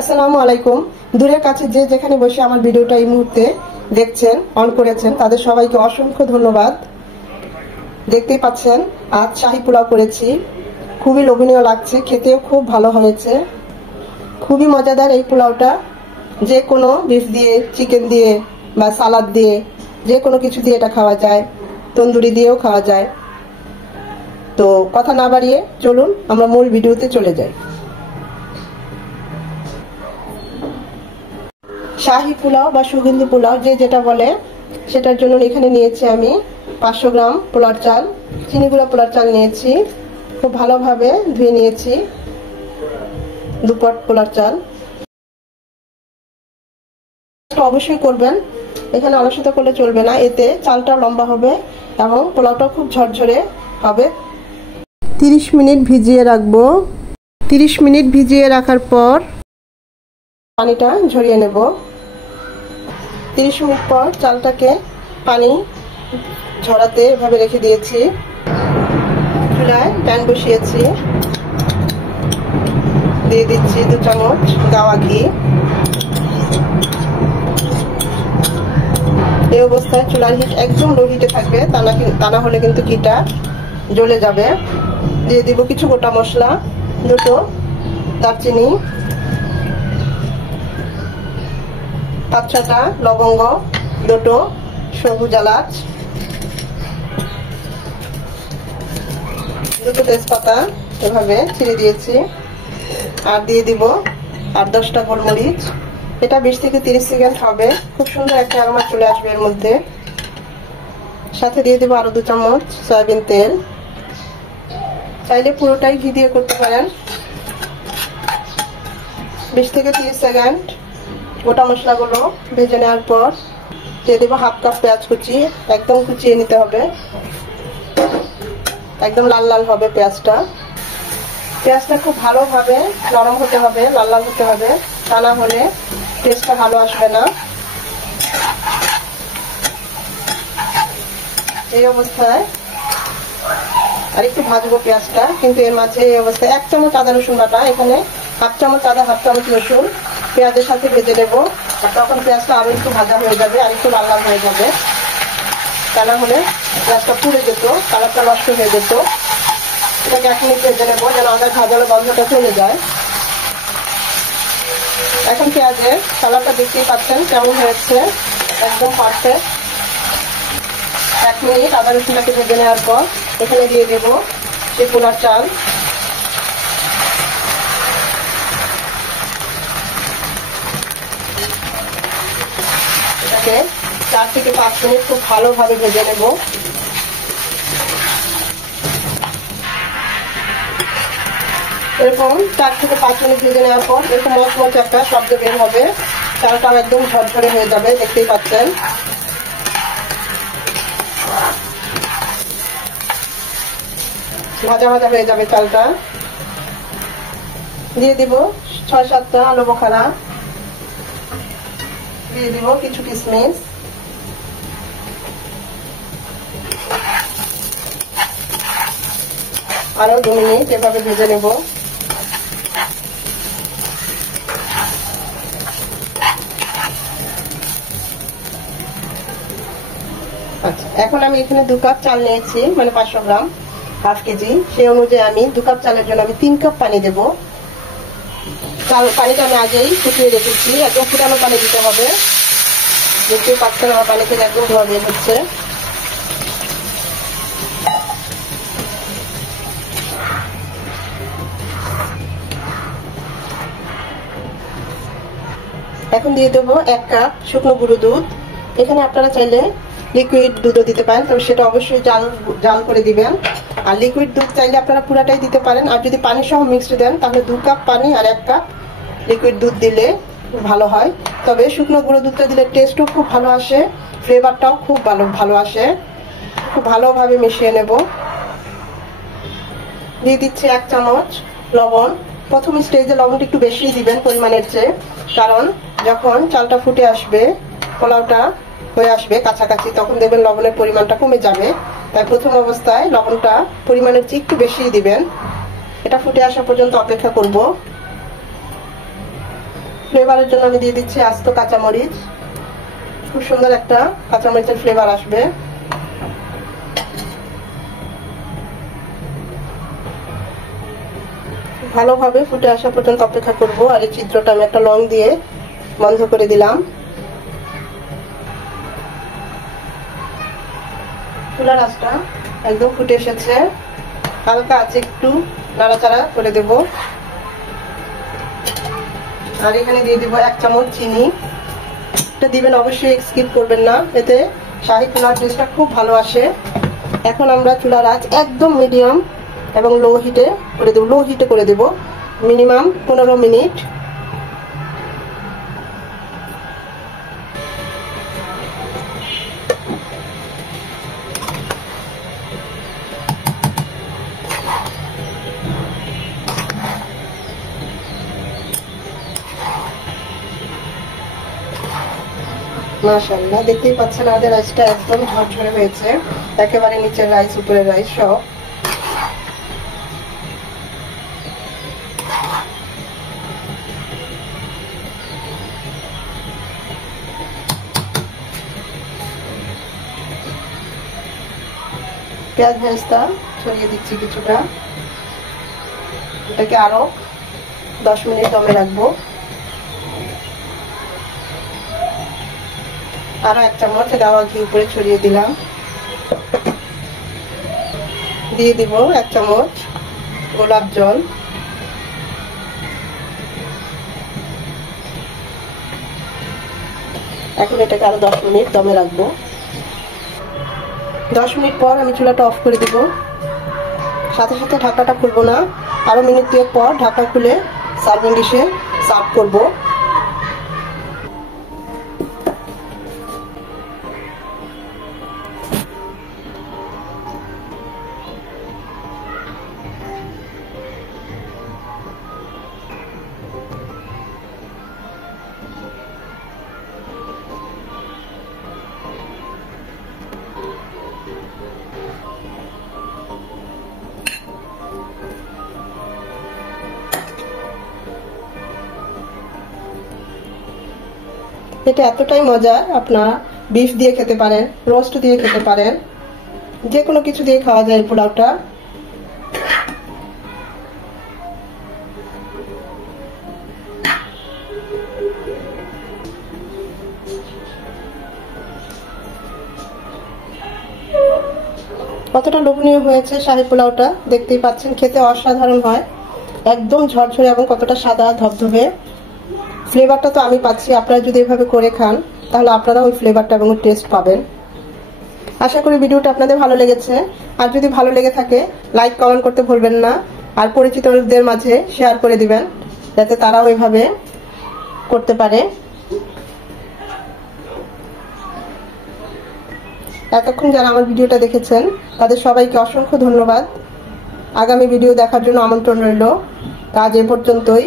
আসসালামু আলাইকুম। দূরের কাছে যে যেখানে বসে আমার ভিডিওটা এই মুহূর্তে দেখছেন, অন করেছেন, তাদের সবাইকে অসংখ্য ধন্যবাদ। দেখতেই পাচ্ছেন আজ শাহী পোলাও করেছি, খুবই লোভনীয় লাগছে, খেতেও খুব ভালো হয়েছে। খুবই মজাদার এই পোলাওটা, যে কোনো বিফ দিয়ে, চিকেন দিয়ে বা সালাদ দিয়ে, যে কোনো কিছু দিয়ে এটা খাওয়া যায়, তন্দুরি দিয়েও খাওয়া যায়। তো কথা না বাড়িয়ে চলুন আমরা মূল ভিডিওতে চলে যাই। শাহী পোলাও বা সুগন্ধি পোলাও যে যেটা বলে, সেটার জন্য এখানে নিয়েছি আমি 500 গ্রাম পোলার চাল, চিনি গুঁড়া পোলার চাল নিয়েছি। খুব ভালোভাবে ধুয়ে নিয়েছি 2 পট পোলার চাল। অবশ্যই করবেন, এখানে অলসতা করলে চলবে না, এতে চালটা লম্বা হবে এবং পোলাওটা খুব ঝরঝরে হবে। 30 মিনিট ভিজিয়ে রাখবো। 30 মিনিট ভিজিয়ে রাখার পর পানিটা ঝরিয়ে নেব। 30 মিনিট পর চালটাকে পানি ঝরাতে এভাবে রেখে দিয়েছি। চুলায় প্যান বসিয়েছি, দিয়ে দিচ্ছি 2 চামচ গাওয়া ঘি। এই অবস্থায় চুলার হিট একদম লো হিটে থাকবে, তা না হলে কিন্তু ঘিটা জ্বলে যাবে। দিয়ে দিব কিছু গোটা মশলা, 2টো দারচিনি, 5-6টা লবঙ্গ, 2টো সবুজ এলাচ, 2টো তেজপাতা এভাবে ছিঁড়ে দিয়েছি। আর দিয়ে দিব 8-10টা গোলমরিচ। এটা 20 থেকে 30 সেকেন্ড হবে, খুব সুন্দর একটা অ্যারোমা চলে আসবে এর মধ্যে। সাথে দিয়ে দেবো আরো 2 চামচ সয়াবিন তেল। চাইলে পুরোটাই ঘি দিয়ে করতে পারেন। 20 থেকে 30 সেকেন্ড গোটা মশলাগুলো ভেজে নেওয়ার পর দিয়ে দেবো 1/2 কাপ পেঁয়াজ কুচি। একদম কুচিয়ে নিতে হবে, একদম লাল লাল হবে পেঁয়াজটা। পেঁয়াজটা খুব ভালোভাবে নরম হতে হবে, লাল লাল হতে হবে, তা না হলে টেস্টটা ভালো আসবে না। এই অবস্থায় আর একটু ভাজবো পেঁয়াজটা, কিন্তু এর মাঝে এই অবস্থায় 1 চামচ আদা রসুন বাটা, এখানে 1/2 চামচ আদা, 1/2 চামচ রসুন পেঁয়াজের সাথে ভেজে নেবো। তখন পেঁয়াজটা আরো একটু ভাজা হয়ে যাবে, আর একটু লাল লাল হয়ে যাবে, তা না হলে পেঁয়াজটা পুড়ে যেত, কালারটা নষ্ট হয়ে যেত। এটাকে 1 মিনিট ভেজে নেবো যেন আদার ভাজানো গন্ধটা চলে যায়। এখন পেঁয়াজের কালারটা দেখতেই পাচ্ছেন কেমন হয়েছে, একদম পারফেক্ট। 1 মিনিট আদা রসুনটাকে ভেজে নেওয়ার পর এখানে দিয়ে দেবো সেই পোলার চাল। এটাকে 4 থেকে 5 মিনিট খুব ভালোভাবে ভেজে নেব। এরকম 4 থেকে 5 মিনিট ভেজে নেওয়ার পর এরকম মচমচ একটা শব্দ বের হবে, চালটাও একদম ঝরঝরে হয়ে যাবে, দেখতেই পাচ্ছেন। ভাজা ভাজা হয়ে যাবে চালটা। দিয়ে দিব 6-7টা আলু বোখারা, দিয়ে দিব কিছু কিশমিশ, আরো 2 মিনিট এভাবে ভেজে নেব। আচ্ছা, এখন আমি এখানে 2 কাপ চাল নিয়েছি, মানে 500 গ্রাম, 1/2 কেজি। সেই অনুযায়ী আমি 2 কাপ চালের জন্য আমি 3 কাপ পানি দেব। পানিটা আমি আগেই ফুটিয়ে রেখেছি, একদম ফুটানো পানি দিতে হবে। দেখতেই পাচ্ছেন আমার পানি থেকে একদম ধোয়া বের হচ্ছে। এখন দিয়ে দেবো 1 কাপ শুকনো গুঁড়ো দুধ। এখানে আপনারা চাইলে লিকুইড দুধও দিতে পারেন, তবে সেটা অবশ্যই জাল করে দিবেন। আর লিকুইড দুধ চাইলে আপনারা পুরাটাই দিতে পারেন, আর যদি পানি সহ মিক্সড দেন তাহলে 2 কাপ পানি আর 1 কাপ লিকুইড দুধ দিলে ভালো হয়। তবে শুকনো গুঁড়ো দুধটা দিলে টেস্টও খুব ভালো আসে, ফ্লেভারটাও খুব ভালো আসে। খুব ভালোভাবে মিশিয়ে নেব। দিয়ে দিচ্ছি 1 চামচ লবণ। প্রথম স্টেজে লবণটা একটু বেশি দিবেন পরিমাণের চেয়ে, কারণ যখন চালটা ফুটে আসবে, পোলাওটা হয়ে আসবে কাছাকাছি, তখন দেখবেন লবণের পরিমাণটা কমে যাবে। তাই প্রথম অবস্থায় লবণটা পরিমাণের চেয়ে একটু বেশি দিবেন। এটা ফুটে আসা পর্যন্ত অপেক্ষা করব। ফ্লেভারের জন্য আমি দিয়ে দিচ্ছি আস্ত কাঁচামরিচ। খুব সুন্দর একটা কাঁচামরিচের ফ্লেভার আসবে। ভালোভাবে ফুটে আসা পর্যন্ত অপেক্ষা করব। আর এই ছিদ্রটা আমি একটা লং দিয়ে বন্ধ করে দিলাম। চুলার আঁচটা একদম ফুটে এসেছে। হালকা আছে একটু নাড়াচাড়া করে দেব। আর এখানে দিয়ে দিব 1 চামচ চিনি। এটা দিবেন, অবশ্যই স্কিপ করবেন না, এতে শাহী পোলাওর টেস্টটা খুব ভালো আসে। এখন আমরা চুলার আঁচ একদম মিডিয়াম এবং লো হিটে করে দেব মিনিমাম 15 মিনিট। মাশাআল্লাহ, দেখতেই পাচ্ছেন আমাদের রাইসটা একদম ঝরঝরে হয়েছে। একেবারে নিচের রাইস উপরের রাইস সব। পেঁয়াজ ভেস্তা ছড়িয়ে দিচ্ছি কিছুটা। এটাকে আরো 10 মিনিট দমে রাখবো। আরো 1 চামচ গাওয়া ঘি উপরে ছড়িয়ে দিলাম। দিয়ে দিব 1 চামচ গোলাপ জল। এখন এটাকে আরো 10 মিনিট দমে রাখবো। 10 মিনিট পর আমি চুলাটা অফ করে দিব। সাথে সাথে ঢাকনাটা খুলবো না, আরো মিনিট 2 পর ঢাকনা খুলে সার্ভিং ডিশে সার্ভ করব। এটা এতটাই মজার, আপনারা বিফ দিয়ে খেতে পারেন, রোস্ট দিয়ে খেতে পারেন, যে কোনো কিছু দিয়ে খাওয়া যায় এই পোলাওটা। কতটা লোভনীয় হয়েছে শাহী পোলাওটা, দেখতেই পাচ্ছেন। খেতে অসাধারণ হয়, একদম ঝরঝরে এবং কতটা সাদা ধবধবে। ফ্লেভারটা তো আমি পাচ্ছি, আপনারা যদি এভাবে করে খান তাহলে আপনারা ওই ফ্লেভারটা এবং টেস্ট পাবেন। আশা করি ভিডিওটা আপনাদের ভালো লেগেছে। আর যদি ভালো লেগে থাকে লাইক কমেন্ট করতে ভুলবেন না। আর পরিচিতদের মাঝে শেয়ার করে দিবেন যাতে তারাও এভাবে করতে পারে। এতক্ষণ যারা আমার ভিডিওটা দেখেছেন তাদের সবাইকে অসংখ্য ধন্যবাদ। আগামী ভিডিও দেখার জন্য আমন্ত্রণ রইল। আজ এ পর্যন্তই।